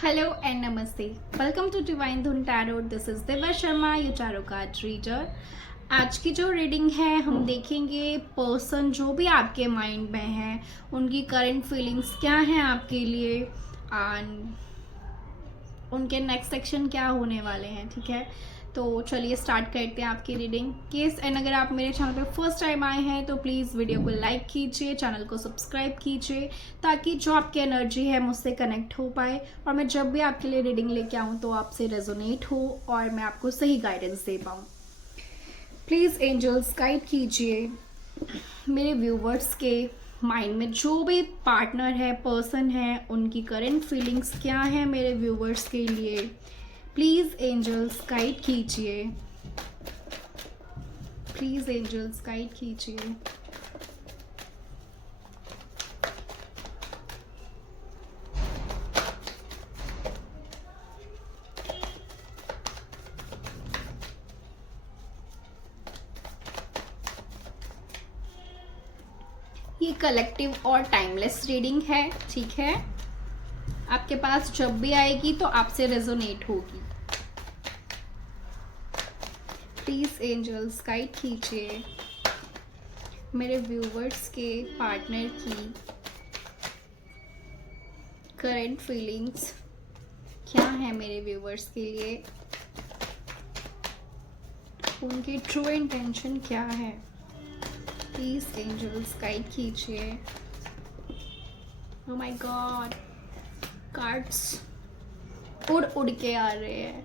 Hello and namaste. Welcome to Divine Dhun Tarot. This is Diva Sharma, your tarot card reader. आज की जो reading है हम देखेंगे पर्सन जो भी आपके माइंड में है उनकी करंट फीलिंग्स क्या हैं आपके लिए एंड उनके नेक्स्ट सेक्शन क्या होने वाले हैं। ठीक है, तो चलिए स्टार्ट करते हैं आपकी रीडिंग केस। एंड अगर आप मेरे चैनल पे फर्स्ट टाइम आए हैं तो प्लीज़ वीडियो को लाइक कीजिए, चैनल को सब्सक्राइब कीजिए ताकि जो आपकी एनर्जी है मुझसे कनेक्ट हो पाए और मैं जब भी आपके लिए रीडिंग लेके आऊँ तो आपसे रेजोनेट हो और मैं आपको सही गाइडेंस दे पाऊँ। प्लीज़ एंजल्स गाइड कीजिए मेरे व्यूवर्स के माइंड में जो भी पार्टनर है, पर्सन है, उनकी करंट फीलिंग्स क्या है मेरे व्यूवर्स के लिए। प्लीज़ एंजल्स गाइड कीजिए, प्लीज़ एंजल्स गाइड कीजिए। ये कलेक्टिव और टाइमलेस रीडिंग है। ठीक है, आपके पास जब भी आएगी तो आपसे रेजोनेट होगी। प्लीज एंजल्स गाइड कीजिए मेरे व्यूवर्स के पार्टनर की करंट फीलिंग्स क्या है मेरे व्यूवर्स के लिए, उनकी ट्रू इंटेंशन क्या है। प्लीज एंजल्स गाइड कीजिए। ओह माय गॉड, कार्ड्स उड़ उड़ के आ रहे हैं।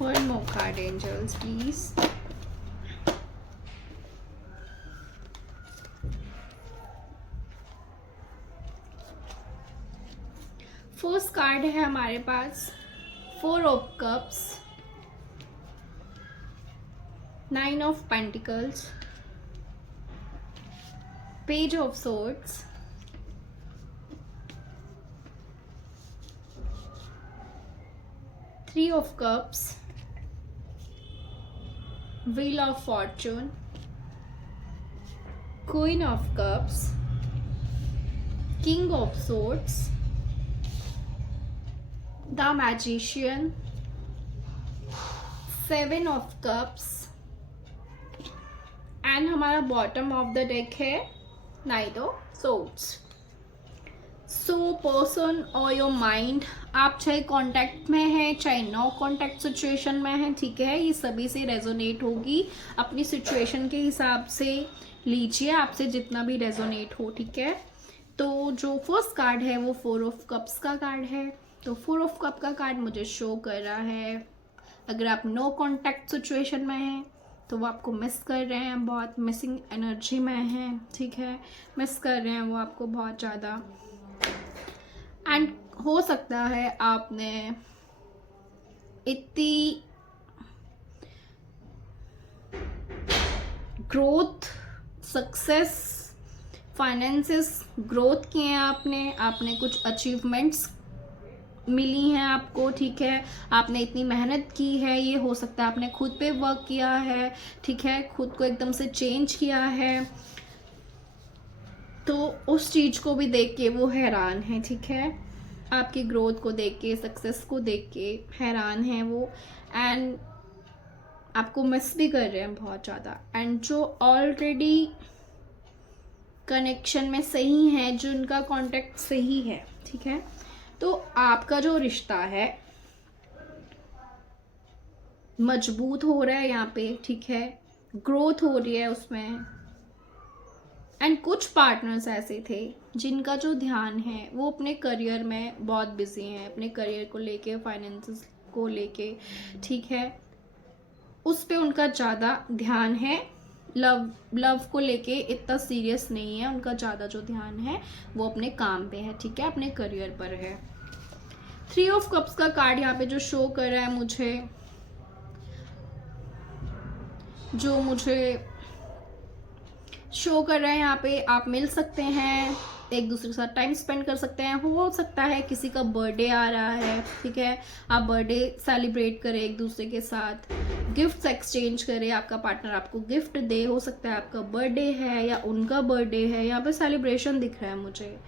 One more card, angels, please. First card है हमारे पास 4 of cups, 9 of pentacles, page of swords, three of cups, Wheel of Fortune, Queen of Cups, King of Swords, The Magician, 7 of Cups and हमारा bottom of the deck है Knight of Swords। So person और your mind, आप चाहे contact में है चाहे no contact situation में है, ठीक है, ये सभी से रेजोनेट होगी। अपनी सिचुएशन के हिसाब से लीजिए, आपसे जितना भी रेजोनेट हो। ठीक है, तो जो फर्स्ट कार्ड है वो 4 ऑफ कप्स का कार्ड है। तो 4 ऑफ कप का कार्ड मुझे शो कर रहा है अगर आप नो कांटेक्ट सिचुएशन में हैं तो वो आपको मिस कर रहे हैं, बहुत मिसिंग एनर्जी में हैं। ठीक है, मिस कर रहे हैं वो आपको बहुत ज़्यादा। एंड हो सकता है आपने इतनी ग्रोथ, सक्सेस, फाइनेंसेस ग्रोथ किए हैं आपने कुछ अचीवमेंट्स मिली हैं आपको। ठीक है, आपने इतनी मेहनत की है, ये हो सकता है आपने खुद पे वर्क किया है। ठीक है, खुद को एकदम से चेंज किया है, तो उस चीज़ को भी देख के वो हैरान है। ठीक है, आपकी ग्रोथ को देख के, सक्सेस को देख के हैरान हैं वो, एंड आपको मिस भी कर रहे हैं बहुत ज़्यादा। एंड जो ऑलरेडी कनेक्शन में सही है, जो उनका कांटेक्ट सही है, ठीक है, तो आपका जो रिश्ता है मजबूत हो रहा है यहाँ पे, ठीक है, ग्रोथ हो रही है उसमें। एंड कुछ पार्टनर्स ऐसे थे जिनका जो ध्यान है वो अपने करियर में बहुत बिजी हैं, अपने करियर को लेके, फाइनेंसेस को लेके, ठीक है, उस पे उनका ज़्यादा ध्यान है। लव को लेके इतना सीरियस नहीं है, उनका ज़्यादा जो ध्यान है वो अपने काम पे है, ठीक है, अपने करियर पर है। 3 ऑफ कप्स का कार्ड यहाँ पे जो शो कर रहा है मुझे, जो मुझे शो कर रहा है यहाँ पे, आप मिल सकते हैं, एक दूसरे के साथ टाइम स्पेंड कर सकते हैं। हो सकता है किसी का बर्थडे आ रहा है, ठीक है, आप बर्थडे सेलिब्रेट करें एक दूसरे के साथ, गिफ्ट्स एक्सचेंज करें, आपका पार्टनर आपको गिफ्ट दे, हो सकता है आपका बर्थडे है या उनका बर्थडे है, यहाँ पे सेलिब्रेशन दिख रहा है मुझे।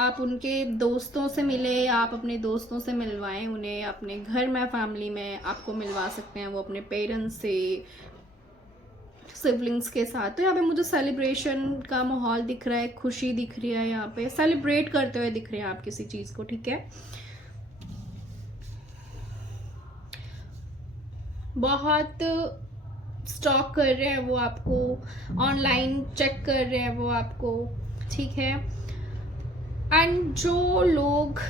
आप उनके दोस्तों से मिले या आप अपने दोस्तों से मिलवाएं उन्हें, अपने घर में, फैमिली में आपको मिलवा सकते हैं वो अपने पेरेंट्स से, सिबलिंग्स के साथ। तो यहाँ पे मुझे सेलिब्रेशन का माहौल दिख रहा है, खुशी दिख रही है, यहाँ पे सेलिब्रेट करते हुए दिख रहे हैं आप किसी चीज़ को, ठीक है। बहुत स्टॉक कर रहे हैं वो आपको, ऑनलाइन चेक कर रहे हैं वो आपको, ठीक है। एंड जो लोग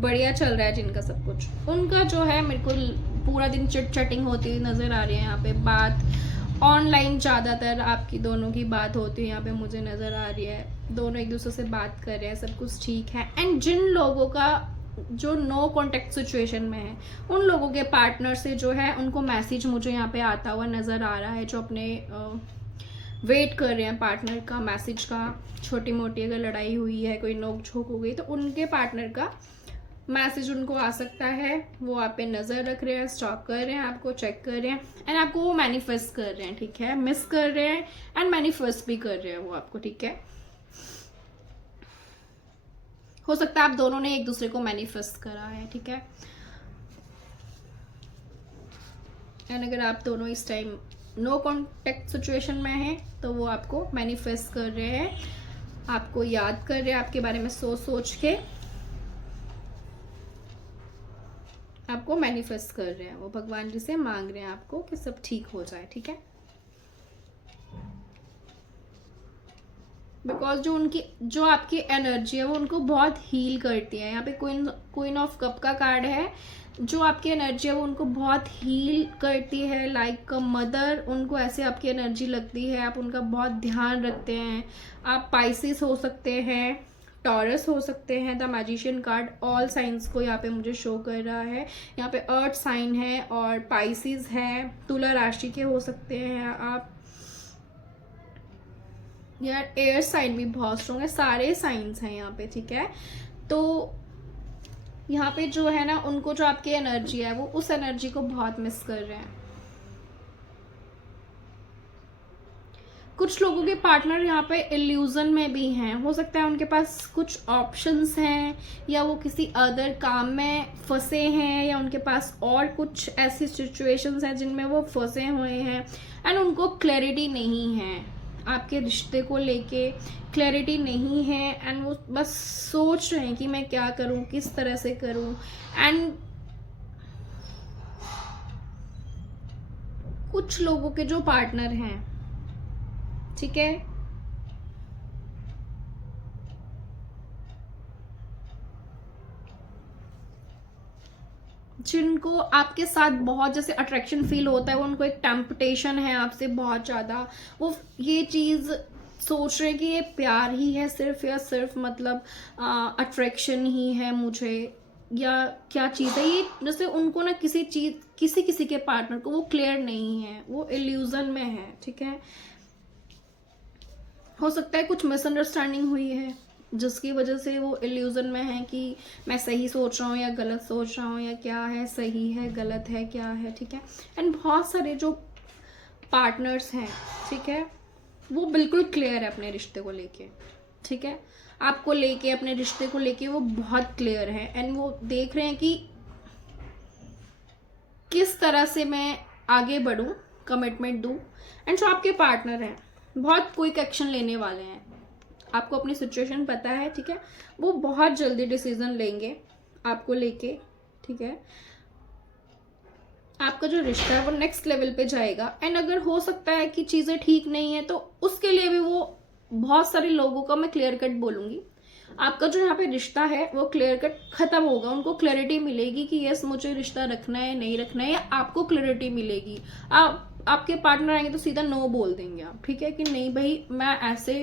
बढ़िया चल रहा है जिनका सब कुछ, उनका जो है मेरे को पूरा दिन चिट चैटिंग होती नज़र आ रही है यहाँ पे, बात ऑनलाइन ज़्यादातर आपकी दोनों की बात होती है यहाँ पे मुझे नज़र आ रही है, दोनों एक दूसरे से बात कर रहे हैं, सब कुछ ठीक है। एंड जिन लोगों का जो नो कॉन्टेक्ट सिचुएशन में है, उन लोगों के पार्टनर से जो है उनको मैसेज मुझे यहाँ पे आता हुआ नज़र आ रहा है, जो अपने वेट कर रहे हैं पार्टनर का मैसेज का। छोटी मोटी अगर लड़ाई हुई है, कोई नोक झोंक हो गई, तो उनके पार्टनर का मैसेज उनको आ सकता है, वो आप पे नज़र रख रहे हैं, स्टॉक कर रहे हैं, आपको चेक कर रहे हैं, एंड आपको वो मैनिफेस्ट कर रहे हैं, ठीक है, मिस कर रहे हैं एंड मैनिफेस्ट भी कर रहे हैं वो आपको, ठीक है। हो सकता है आप दोनों ने एक दूसरे को मैनिफेस्ट करा है, ठीक है। एंड अगर आप दोनों इस टाइम नो कॉन्टेक्ट सिचुएशन में हैं तो वो आपको मैनिफेस्ट कर रहे हैं, आपको याद कर रहे हैं, आपके बारे में सोच सोच के आपको मैनिफेस्ट कर रहे हैं, वो भगवान जी से मांग रहे हैं आपको कि सब ठीक हो जाए, ठीक है। बिकॉज जो आपकी एनर्जी है वो उनको बहुत हील करती है। यहाँ पे क्वीन ऑफ कप का कार्ड है, जो आपकी एनर्जी है वो उनको बहुत हील करती है, लाइक मदर, उनको ऐसे आपकी एनर्जी लगती है, आप उनका बहुत ध्यान रखते हैं। आप पाइसिस हो सकते हैं, टॉरस हो सकते हैं। The magician card all science को यहाँ पे मुझे शो कर रहा है। यहाँ पे अर्थ साइन है और पाइसिस है, तुला राशि के हो सकते हैं आप, यार एयर साइन भी बहुत स्ट्रॉन्ग है, सारे साइंस हैं यहाँ पे, ठीक है। तो यहाँ पे जो है ना, उनको जो आपकी एनर्जी है वो उस एनर्जी को बहुत मिस कर रहे हैं। कुछ लोगों के पार्टनर यहाँ पे इल्यूजन में भी हैं, हो सकता है उनके पास कुछ ऑप्शंस हैं, या वो किसी अदर काम में फंसे हैं, या उनके पास और कुछ ऐसी सिचुएशंस हैं जिनमें वो फंसे हुए हैं एंड उनको क्लैरिटी नहीं है, आपके रिश्ते को लेके क्लैरिटी नहीं है, एंड वो बस सोच रहे हैं कि मैं क्या करूं, किस तरह से करूं। एंड कुछ लोगों के जो पार्टनर हैं, ठीक है, जिनको आपके साथ बहुत जैसे अट्रैक्शन फील होता है, वो उनको एक टेम्पटेशन है आपसे बहुत ज़्यादा, वो ये चीज़ सोच रहे कि ये प्यार ही है सिर्फ, या सिर्फ मतलब अट्रैक्शन ही है मुझे, या क्या चीज़ है ये। जैसे उनको ना किसी चीज़, किसी के पार्टनर को वो क्लियर नहीं है, वो इल्यूजन में है, ठीक है। हो सकता है कुछ मिसअंडरस्टैंडिंग हुई है जिसकी वजह से वो इल्यूजन में है कि मैं सही सोच रहा हूँ या गलत सोच रहा हूँ, या क्या है सही है गलत है क्या है, ठीक है। एंड बहुत सारे जो पार्टनर्स हैं, ठीक है, वो बिल्कुल क्लियर है अपने रिश्ते को लेके, ठीक है। आपको लेके, अपने रिश्ते को लेके वो बहुत क्लियर है एंड वो देख रहे हैं कि किस तरह से मैं आगे बढ़ूं, कमिटमेंट दूं। एंड जो आपके पार्टनर हैं बहुत क्विक एक्शन लेने वाले हैं, आपको अपनी सिचुएशन पता है, ठीक है, वो बहुत जल्दी डिसीजन लेंगे आपको लेके, ठीक है। आपका जो रिश्ता है वो नेक्स्ट लेवल पे जाएगा एंड अगर हो सकता है कि चीज़ें ठीक नहीं है तो उसके लिए भी वो बहुत सारे लोगों का मैं क्लियर कट बोलूँगी। आपका जो यहाँ पे रिश्ता है वो क्लियर कट खत्म होगा, उनको क्लैरिटी मिलेगी कि यस मुझे रिश्ता रखना है नहीं रखना है, या आपको क्लैरिटी मिलेगी। आपके पार्टनर आएंगे तो सीधा नो बोल देंगे आप, ठीक है, कि नहीं भाई मैं ऐसे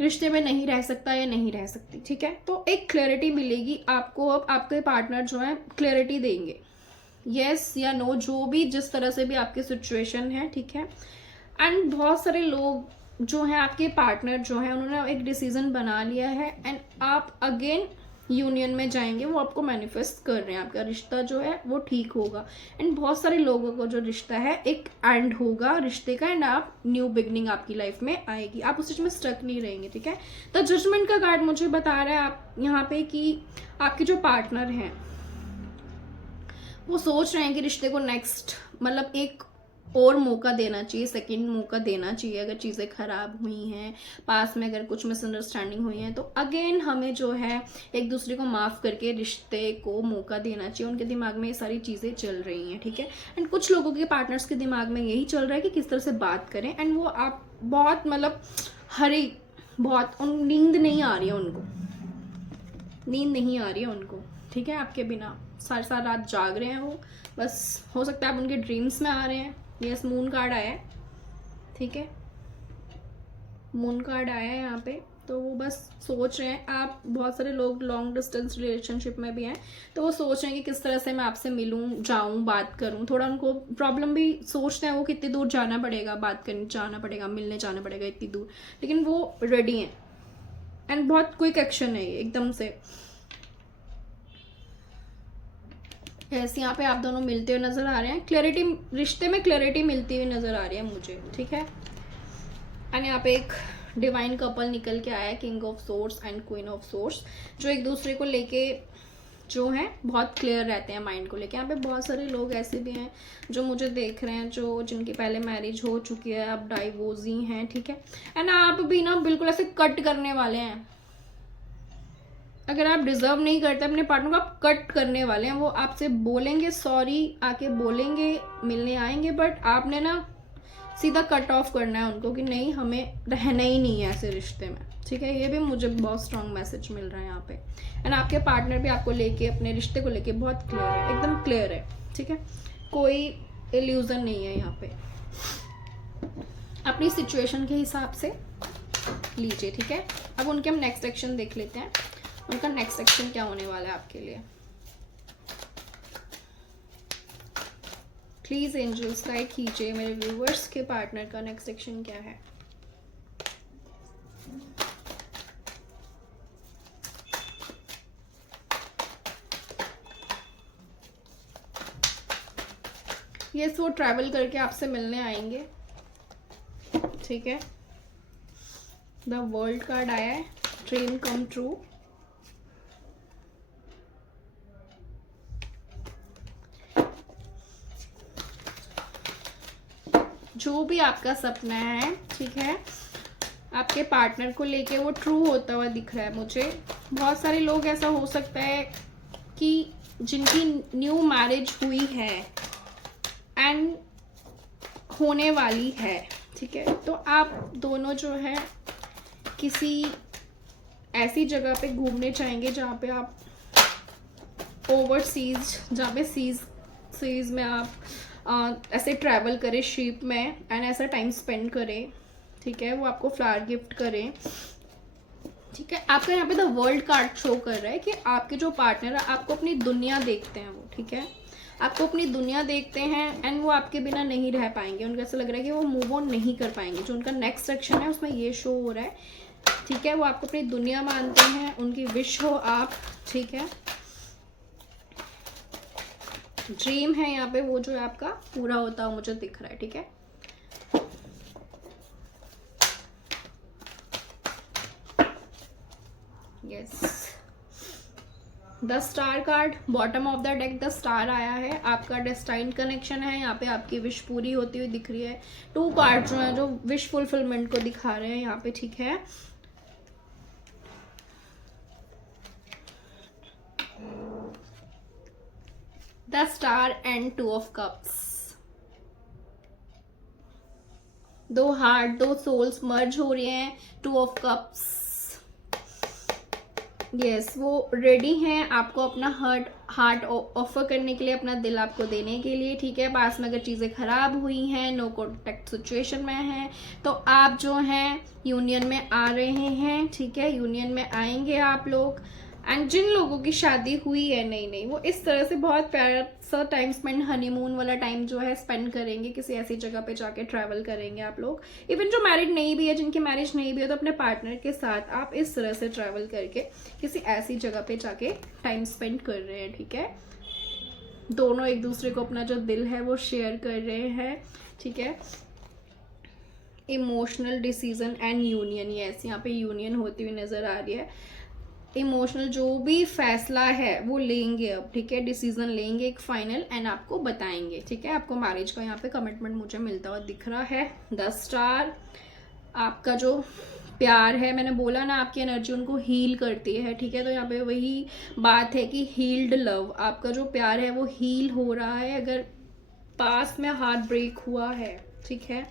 रिश्ते में नहीं रह सकता या नहीं रह सकती, ठीक है। तो एक क्लैरिटी मिलेगी आपको, अब आपके पार्टनर जो है क्लैरिटी देंगे, यस या नो, जो भी जिस तरह से भी आपकी सिचुएशन है, ठीक है। एंड बहुत सारे लोग जो हैं आपके पार्टनर जो हैं उन्होंने एक डिसीजन बना लिया है एंड आप अगेन यूनियन में जाएंगे, वो आपको मैनिफेस्ट कर रहे हैं, आपका रिश्ता जो है वो ठीक होगा। एंड बहुत सारे लोगों का जो रिश्ता है एक एंड होगा रिश्ते का एंड आप न्यू बिगनिंग आपकी लाइफ में आएगी, आप उस चीज में स्टक नहीं रहेंगे, ठीक है। तो जजमेंट का कार्ड मुझे बता रहा है आप यहाँ पे कि आपके जो पार्टनर हैं वो सोच रहे हैं कि रिश्ते को नेक्स्ट मतलब एक और मौका देना चाहिए, सेकंड मौका देना चाहिए। अगर चीज़ें खराब हुई हैं पास में, अगर कुछ मिसअंडरस्टैंडिंग हुई है तो अगेन हमें जो है एक दूसरे को माफ़ करके रिश्ते को मौका देना चाहिए। उनके दिमाग में ये सारी चीज़ें चल रही हैं, ठीक है। एंड कुछ लोगों के पार्टनर्स के दिमाग में यही चल रहा है कि किस तरह से बात करें एंड वो आप बहुत मतलब बहुत नींद नहीं आ रही है उनको, नींद नहीं आ रही है उनको, ठीक है, आपके बिना सारी सारी रात जाग रहे हैं वो, बस हो सकता है आप उनके ड्रीम्स में आ रहे हैं। यस, मून कार्ड आया है, ठीक है, मून कार्ड आया है यहाँ पे। तो वो बस सोच रहे हैं, आप बहुत सारे लोग लॉन्ग डिस्टेंस रिलेशनशिप में भी हैं तो वो सोच रहे हैं कि किस तरह से मैं आपसे मिलूं, जाऊं, बात करूं। थोड़ा उनको प्रॉब्लम भी सोचते हैं वो कितनी दूर जाना पड़ेगा, बात करने जाना पड़ेगा, मिलने जाना पड़ेगा इतनी दूर, लेकिन वो रेडी हैं एंड बहुत क्विक एक्शन है ये एकदम से। ऐसे यहाँ पे आप दोनों मिलते हुए नजर आ रहे हैं, क्लैरिटी, रिश्ते में क्लैरिटी मिलती हुई नजर आ रही है मुझे, ठीक है। एंड यहाँ पे एक डिवाइन कपल निकल के आया है, king of source and queen of source, जो एक दूसरे को लेके जो है बहुत क्लियर रहते हैं माइंड को लेके। यहाँ पे बहुत सारे लोग ऐसे भी हैं जो मुझे देख रहे हैं, जो जिनकी पहले मैरिज हो चुकी है, अब डाइवोर्सी हैं, ठीक है। एंड आप भी ना बिल्कुल ऐसे कट करने वाले हैं, अगर आप डिजर्व नहीं करते अपने पार्टनर को आप कट करने वाले हैं। वो आपसे बोलेंगे सॉरी, आके बोलेंगे, मिलने आएंगे, बट आपने ना सीधा कट ऑफ करना है उनको कि नहीं हमें रहना ही नहीं है ऐसे रिश्ते में, ठीक है। ये भी मुझे बहुत स्ट्रॉन्ग मैसेज मिल रहा है यहाँ पे। एंड आपके पार्टनर भी आपको लेके, अपने रिश्ते को लेके बहुत क्लियर है, एकदम क्लियर है, ठीक है, कोई इल्यूजन नहीं है यहाँ पे। अपनी सिचुएशन के हिसाब से लीजिए, ठीक है। अब उनके हम नेक्स्ट एक्शन देख लेते हैं, उनका नेक्स्ट एक्शन क्या होने वाला है आपके लिए। प्लीज एंजल्स गाइड कीजिए मेरे व्यूवर्स के पार्टनर का नेक्स्ट एक्शन क्या है। यस, वो ट्रैवल करके आपसे मिलने आएंगे, ठीक है। द वर्ल्ड कार्ड आया है, ड्रीम कम ट्रू। जो भी आपका सपना है, ठीक है, आपके पार्टनर को लेके वो ट्रू होता हुआ दिख रहा है मुझे। बहुत सारे लोग ऐसा हो सकता है कि जिनकी न्यू मैरिज हुई है एंड होने वाली है, ठीक है, तो आप दोनों जो है किसी ऐसी जगह पे घूमने जाएंगे जहाँ पे आप ओवरसीज, जहाँ पे सीज में आप ऐसे ट्रैवल करें शिप में एंड ऐसा टाइम स्पेंड करें, ठीक है। वो आपको फ्लावर गिफ्ट करें, ठीक है। आपका यहाँ पे द वर्ल्ड कार्ड शो कर रहा है कि आपके जो पार्टनर है आपको अपनी दुनिया देखते हैं वो, ठीक है, आपको अपनी दुनिया देखते हैं एंड वो आपके बिना नहीं रह पाएंगे। उनको ऐसा लग रहा है कि वो मूव ऑन नहीं कर पाएंगे। जो उनका नेक्स्ट सेक्शन है उसमें ये शो हो रहा है, ठीक है। वो आपको अपनी दुनिया मानते हैं, उनकी विश हो आप, ठीक है। ड्रीम है यहाँ पे वो जो है आपका पूरा होता हुआ मुझे दिख रहा है, ठीक है। The star card, bottom of the deck the star आया है। आपका डेस्टाइन्ड कनेक्शन है, यहाँ पे आपकी विश पूरी होती हुई दिख रही है। 2 कार्ड जो है जो विश फुलफिलमेंट को दिखा रहे हैं यहाँ पे, ठीक है। The star and 2 of cups, 2 heart, 2 souls merge हो रहे हैं। 2 ऑफ कप्स, यस वो रेडी हैं आपको अपना हार्ट ऑफर करने के लिए, अपना दिल आपको देने के लिए, ठीक है। पास में अगर चीज़ें खराब हुई हैं, नो कॉन्टेक्ट सिचुएशन में हैं, तो आप जो हैं यूनियन में आ रहे हैं, ठीक है। यूनियन में आएंगे आप लोग। एंड जिन लोगों की शादी हुई है, नहीं वो इस तरह से बहुत प्यारा सा टाइम स्पेंड, हनीमून वाला टाइम जो है स्पेंड करेंगे, किसी ऐसी जगह पे जाके ट्रैवल करेंगे आप लोग। इवन जो मैरिड नहीं भी है, जिनकी मैरिज नहीं भी है, तो अपने पार्टनर के साथ आप इस तरह से ट्रैवल करके किसी ऐसी जगह पे जाके टाइम स्पेंड कर रहे हैं, ठीक है। दोनों एक दूसरे को अपना जो दिल है वो शेयर कर रहे हैं, ठीक है। Emotional decision and union, yes यहाँ पे यूनियन होती हुई नजर आ रही है। इमोशनल जो भी फैसला है वो लेंगे अब, ठीक है। डिसीजन लेंगे एक फाइनल एंड आपको बताएंगे, ठीक है। आपको मैरिज का यहाँ पे कमिटमेंट मुझे मिलता हुआ दिख रहा है। 10 स्टार, आपका जो प्यार है, मैंने बोला ना आपकी एनर्जी उनको हील करती है, ठीक है। तो यहाँ पे वही बात है कि हील्ड लव, आपका जो प्यार है वो हील हो रहा है। अगर पास में हार्ट ब्रेक हुआ है, ठीक है,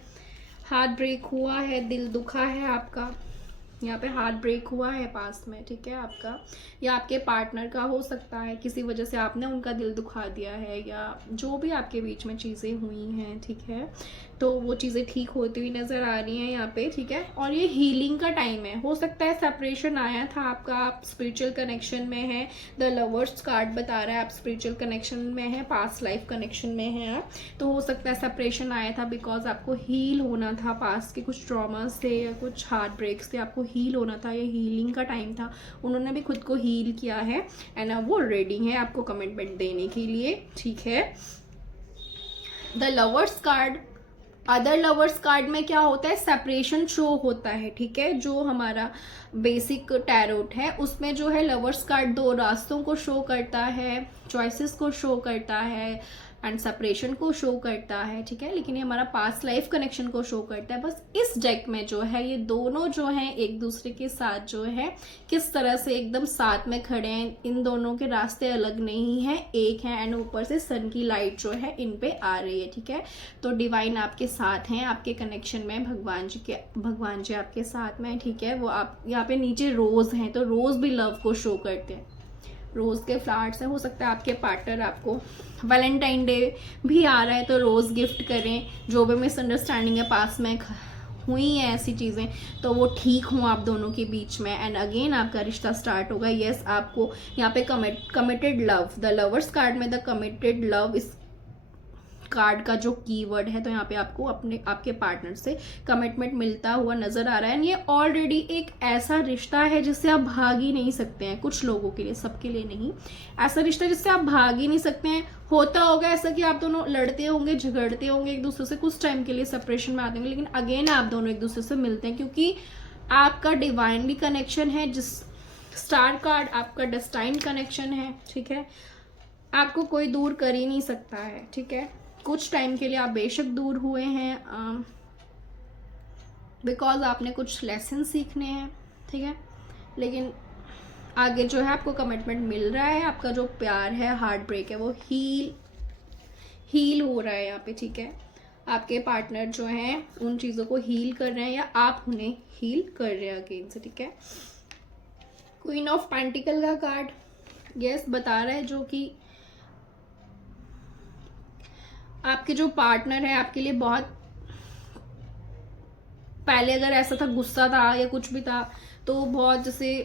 हार्ट ब्रेक हुआ है, दिल दुखा है आपका, यहाँ पे हार्ट ब्रेक हुआ है पास्ट में, ठीक है। आपका या आपके पार्टनर का हो सकता है, किसी वजह से आपने उनका दिल दुखा दिया है, या जो भी आपके बीच में चीज़ें हुई हैं, ठीक है। तो वो चीज़ें ठीक होती हुई नज़र आ रही हैं यहाँ पे, ठीक है। और ये हीलिंग का टाइम है। हो सकता है सेपरेशन आया था आपका, आप स्पिरिचुअल कनेक्शन में है। द लवर्स कार्ड बता रहा है आप स्पिरिचुअल कनेक्शन में है, पास्ट लाइफ कनेक्शन में है आप। तो हो सकता है सेपरेशन आया था बिकॉज आपको हील होना था, पास्ट के कुछ ट्रॉमास थे या कुछ हार्ट ब्रेक्स थे, आपको हील होना था। ये हीलिंग का टाइम था, उन्होंने भी खुद को हील किया है एंड अब वो रेडी है आपको कमिटमेंट देने के लिए, ठीक है। The lovers card, other lovers card में क्या होता है, सेपरेशन शो होता है, ठीक है। जो हमारा बेसिक टैरोट है उसमें जो है लवर्स कार्ड 2 रास्तों को शो करता है, चॉइसेस को शो करता है एंड सेपरेशन को शो करता है, ठीक है। लेकिन ये हमारा पास्ट लाइफ कनेक्शन को शो करता है। बस इस डेक में जो है ये दोनों जो हैं एक दूसरे के साथ जो है किस तरह से एकदम साथ में खड़े हैं, इन दोनों के रास्ते अलग नहीं हैं, एक हैं एंड ऊपर से सन की लाइट जो है इन पे आ रही है, ठीक है। तो डिवाइन आपके साथ हैं, आपके कनेक्शन में भगवान जी आपके साथ में, ठीक है। वो आप यहाँ पे नीचे रोज हैं, तो रोज भी लव को शो करते हैं, रोज के फ्लावर्स हैं। हो सकता है आपके पार्टनर आपको, वैलेंटाइन डे भी आ रहा है तो रोज गिफ्ट करें। जो भी मिसअंडरस्टैंडिंग है पास में हुई हैं ऐसी चीज़ें, तो वो ठीक हों आप दोनों के बीच में एंड अगेन आपका रिश्ता स्टार्ट होगा। यस आपको यहाँ पे committed love, the lovers card में द कमिटेड लव इस कार्ड का जो कीवर्ड है, तो यहाँ पे आपको आपके पार्टनर से कमिटमेंट मिलता हुआ नजर आ रहा है। ये ऑलरेडी एक ऐसा रिश्ता है जिससे आप भाग ही नहीं सकते हैं। कुछ लोगों के लिए, सबके लिए नहीं, ऐसा रिश्ता जिससे आप भाग ही नहीं सकते हैं। होता होगा ऐसा कि आप दोनों लड़ते होंगे, झगड़ते होंगे एक दूसरे से, कुछ टाइम के लिए सेपरेशन में आते होंगे, लेकिन अगेन आप दोनों एक दूसरे से मिलते हैं क्योंकि आपका डिवाइनली कनेक्शन है। जिस स्टार कार्ड आपका डेस्टाइन्ड कनेक्शन है, ठीक है। आपको कोई दूर कर ही नहीं सकता है, ठीक है। कुछ टाइम के लिए आप बेशक दूर हुए हैं बिकॉज आपने कुछ लेसन सीखने हैं, ठीक है। लेकिन आगे जो है आपको कमिटमेंट मिल रहा है, आपका जो प्यार है, हार्ट ब्रेक है, वो हील हो रहा है यहाँ पे, ठीक है। आपके पार्टनर जो हैं उन चीज़ों को हील कर रहे हैं या आप उन्हें हील कर रहे हैं अगेन से, ठीक है। क्वीन ऑफ पेंटिकल का कार्ड यस बता रहा है जो कि आपके जो पार्टनर है आपके लिए बहुत, पहले अगर ऐसा था गुस्सा था या कुछ भी था, तो बहुत जैसे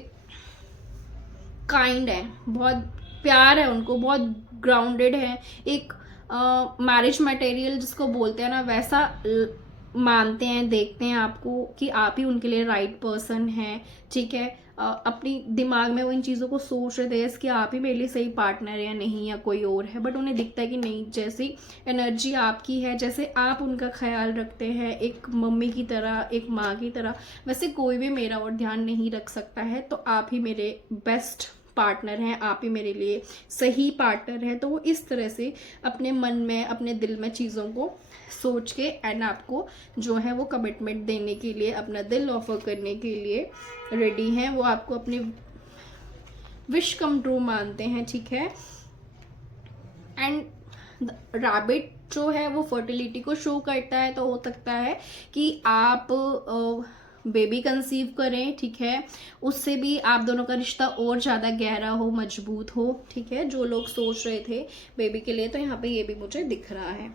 काइंड है, बहुत प्यार है उनको, बहुत ग्राउंडेड है, एक मैरिज मटेरियल जिसको बोलते हैं ना वैसा मानते हैं, देखते हैं आपको कि आप ही उनके लिए राइट पर्सन हैं, ठीक है। अपनी दिमाग में वो इन चीज़ों को सोच रहे थे कि आप ही मेरे लिए सही पार्टनर है या नहीं, या कोई और है, बट उन्हें दिखता है कि नहीं, जैसी एनर्जी आपकी है, जैसे आप उनका ख्याल रखते हैं एक मम्मी की तरह, एक माँ की तरह, वैसे कोई भी मेरा और ध्यान नहीं रख सकता है। तो आप ही मेरे बेस्ट पार्टनर हैं, आप ही मेरे लिए सही पार्टनर हैं। तो वो इस तरह से अपने मन में, अपने दिल में चीज़ों को सोच के एंड आपको जो है वो कमिटमेंट देने के लिए, अपना दिल ऑफर करने के लिए रेडी हैं। वो आपको अपनी विश कम ट्रू मानते हैं, ठीक है। एंड रैबिट जो है वो फर्टिलिटी को शो करता है, तो हो सकता है कि आप बेबी कंसीव करें, ठीक है। उससे भी आप दोनों का रिश्ता और ज़्यादा गहरा हो, मजबूत हो, ठीक है। जो लोग सोच रहे थे बेबी के लिए, तो यहाँ पे ये भी मुझे दिख रहा है।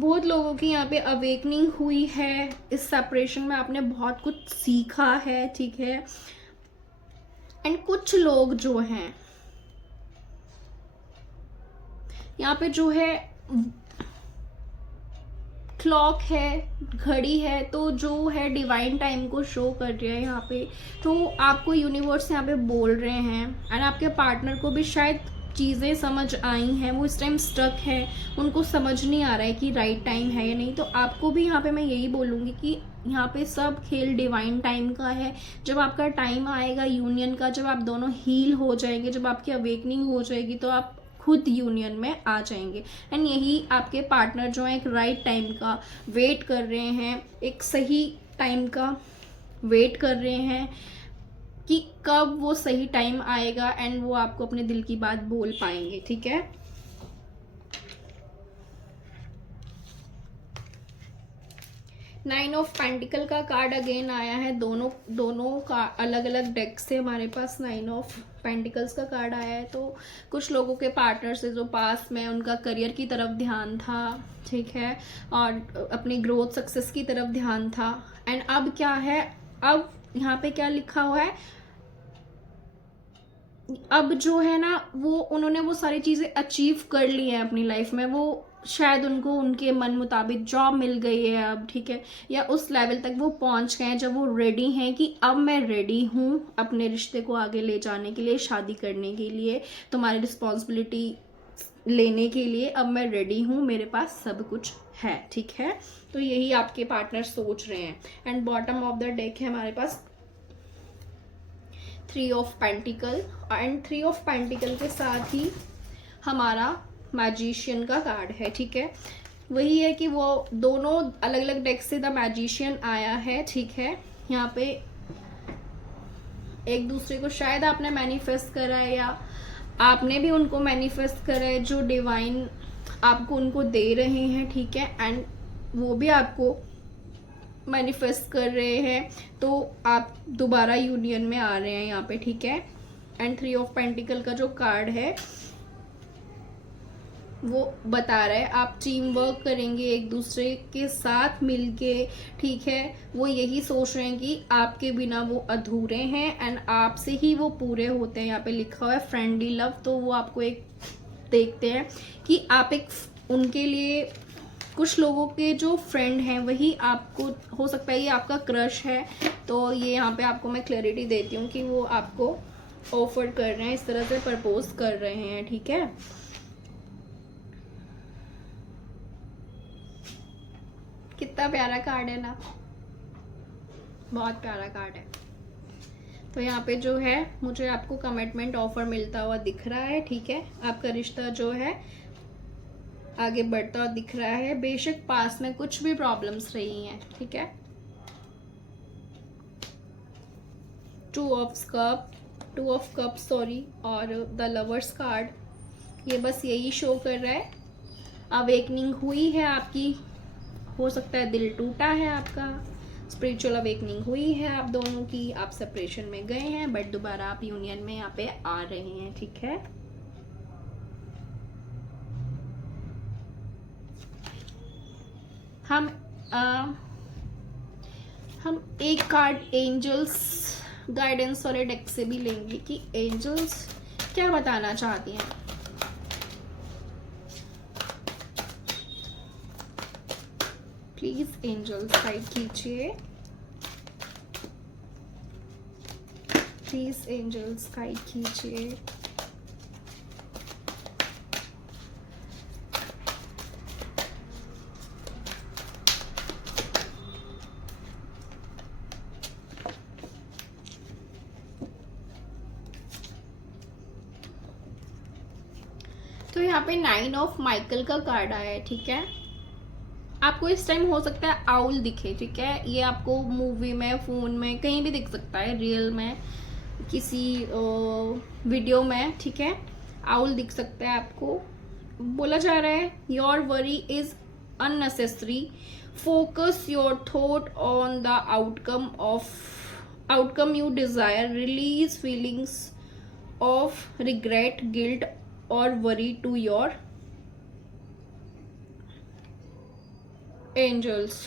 बहुत लोगों की यहाँ पे अवेकनिंग हुई है, इस सेपरेशन में आपने बहुत कुछ सीखा है, ठीक है। एंड कुछ लोग जो हैं यहाँ पे जो है क्लॉक है, घड़ी है, तो जो है डिवाइन टाइम को शो कर रही है यहाँ पे। तो आपको यूनिवर्स यहाँ पे बोल रहे हैं एंड आपके पार्टनर को भी शायद चीज़ें समझ आई हैं, वो इस टाइम स्टक है, उनको समझ नहीं आ रहा है कि राइट टाइम है या नहीं। तो आपको भी यहाँ पे मैं यही बोलूँगी कि यहाँ पे सब खेल डिवाइन टाइम का है। जब आपका टाइम आएगा यूनियन का, जब आप दोनों हील हो जाएंगे, जब आपकी अवेकनिंग हो जाएगी, तो आप खुद यूनियन में आ जाएंगे। एंड यही आपके पार्टनर जो है एक राइट टाइम का वेट कर रहे हैं, एक सही टाइम का वेट कर रहे हैं कि कब वो सही टाइम आएगा एंड वो आपको अपने दिल की बात बोल पाएंगे, ठीक है। नाइन ऑफ पेंटिकल का कार्ड अगेन आया है। दोनों का अलग अलग डेक से हमारे पास नाइन ऑफ पेंटिकल्स का कार्ड आया है। तो कुछ लोगों के पार्टनर से जो पास में उनका करियर की तरफ ध्यान था, ठीक है, और अपनी ग्रोथ सक्सेस की तरफ ध्यान था। एंड अब क्या है, अब यहाँ पे क्या लिखा हुआ है, अब जो है ना वो उन्होंने वो सारी चीज़ें अचीव कर ली हैं अपनी लाइफ में। वो शायद उनको उनके मन मुताबिक जॉब मिल गई है अब, ठीक है, या उस लेवल तक वो पहुंच गए हैं जब वो रेडी हैं कि अब मैं रेडी हूँ अपने रिश्ते को आगे ले जाने के लिए, शादी करने के लिए, तुम्हारी रिस्पॉन्सिबिलिटी लेने के लिए। अब मैं रेडी हूँ, मेरे पास सब कुछ है, ठीक है। तो यही आपके पार्टनर सोच रहे हैं। And bottom of the deck है हमारे पास three of pentacles. And three of pentacles के साथ ही हमारा मैजिशियन का कार्ड है, ठीक है। वही है कि वो दोनों अलग अलग डेक से द मैजिशियन आया है, ठीक है। यहाँ पे एक दूसरे को शायद आपने मैनिफेस्ट करा है या आपने भी उनको मैनिफेस्ट करा है, जो डिवाइन आपको उनको दे रहे हैं, ठीक है। एंड वो भी आपको मैनिफेस्ट कर रहे हैं, तो आप दोबारा यूनियन में आ रहे हैं यहाँ पे, ठीक है। एंड थ्री ऑफ पेंटिकल का जो कार्ड है वो बता रहा है आप टीम वर्क करेंगे एक दूसरे के साथ मिलके, ठीक है। वो यही सोच रहे हैं कि आपके बिना वो अधूरे हैं एंड आपसे ही वो पूरे होते हैं। यहाँ पे लिखा हुआ है फ्रेंडली लव। तो वो आपको एक देखते हैं कि आप एक उनके लिए, कुछ लोगों के जो फ्रेंड हैं वही आपको, हो सकता है ये आपका क्रश है। तो ये यहाँ पे आपको मैं क्लैरिटी देती हूँ कि वो आपको ऑफर कर रहे हैं, इस तरह से प्रपोज कर रहे हैं, ठीक है। कितना प्यारा कार्ड है ना, बहुत प्यारा कार्ड है। तो यहाँ पे जो है मुझे आपको कमिटमेंट ऑफर मिलता हुआ दिख रहा है, ठीक है। आपका रिश्ता जो है आगे बढ़ता हुआ दिख रहा है। बेशक पास में कुछ भी प्रॉब्लम्स रही हैं, ठीक है। टू ऑफ कप सॉरी, और द लवर्स कार्ड, ये बस यही शो कर रहा है अवेकनिंग हुई है आपकी। हो सकता है दिल टूटा है आपका, स्पिरिचुअल अवेकनिंग हुई है आप दोनों की, आप सेपरेशन में गए हैं बट दोबारा आप यूनियन में यहाँ पे आ रहे हैं, ठीक है। हम एक कार्ड एंजल्स गाइडेंस वाले डेक से भी लेंगे कि एंजल्स क्या बताना चाहती हैं। प्लीज एंजल्स गाइड कीजिए, प्लीज एंजल्स गाइड कीजिए। यहाँ पे 9 ऑफ माइकल का कार्ड आया है, ठीक है। आपको इस टाइम हो सकता है आउल दिखे, ठीक है। ये आपको मूवी में, फोन में, कहीं भी दिख सकता है, रियल में, किसी वीडियो में, ठीक है। आउल दिख सकता है आपको। बोला जा रहा है your worry is unnecessary, focus your thought on the outcome you desire, release feelings of regret, guilt और वरी टू योर एंजल्स।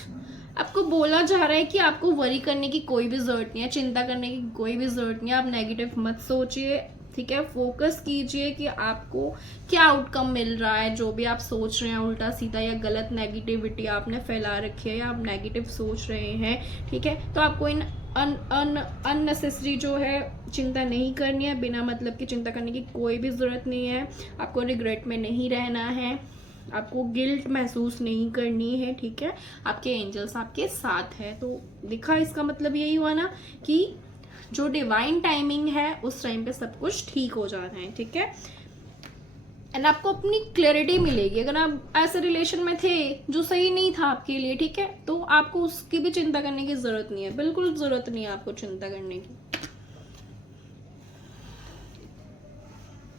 आपको बोला जा रहा है कि आपको वरी करने की कोई भी जरूरत नहीं है, चिंता करने की कोई भी जरूरत नहीं है। आप नेगेटिव मत सोचिए, ठीक है। फोकस कीजिए कि आपको क्या आउटकम मिल रहा है। जो भी आप सोच रहे हैं उल्टा सीधा या गलत नेगेटिविटी आपने फैला रखी है या आप नेगेटिव सोच रहे हैं, ठीक है, तो आपको इन अननेसेसरी जो है चिंता नहीं करनी है। बिना मतलब की चिंता करने की कोई भी ज़रूरत नहीं है। आपको रिग्रेट में नहीं रहना है, आपको गिल्ट महसूस नहीं करनी है, ठीक है। आपके एंजल्स आपके साथ है। तो दिखा, इसका मतलब यही हुआ ना कि जो डिवाइन टाइमिंग है उस टाइम पे सब कुछ ठीक हो जाना है, ठीक है। एंड आपको अपनी क्लैरिटी मिलेगी। अगर आप ऐसे रिलेशन में थे जो सही नहीं था आपके लिए, ठीक है, तो आपको उसकी भी चिंता करने की जरूरत नहीं है, बिल्कुल जरूरत नहीं है आपको चिंता करने की।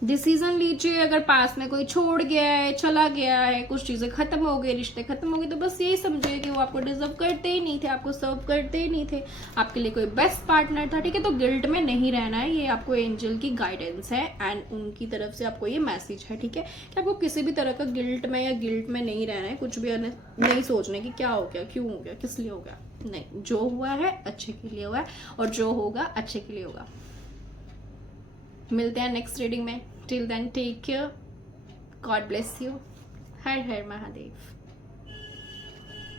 डिसीजन लीजिए। अगर पास में कोई छोड़ गया है, चला गया है, कुछ चीजें खत्म हो गई, रिश्ते खत्म हो गए, तो बस यही समझिए कि वो आपको डिजर्व करते ही नहीं थे, आपको सर्व करते ही नहीं थे, आपके लिए कोई बेस्ट पार्टनर था, ठीक है। तो गिल्ट में नहीं रहना है, ये आपको एंजल की गाइडेंस है एंड उनकी तरफ से आपको ये मैसेज है, ठीक है, कि आपको किसी भी तरह का गिल्ट में या गिल्ट में नहीं रहना है। कुछ भी नहीं सोचना कि क्या हो गया, क्यों हो गया, किस लिए हो गया, नहीं। जो हुआ है अच्छे के लिए हुआ है और जो होगा अच्छे के लिए होगा। मिलते हैं नेक्स्ट रीडिंग में। Till then take care, God bless you. Har Har Mahadev.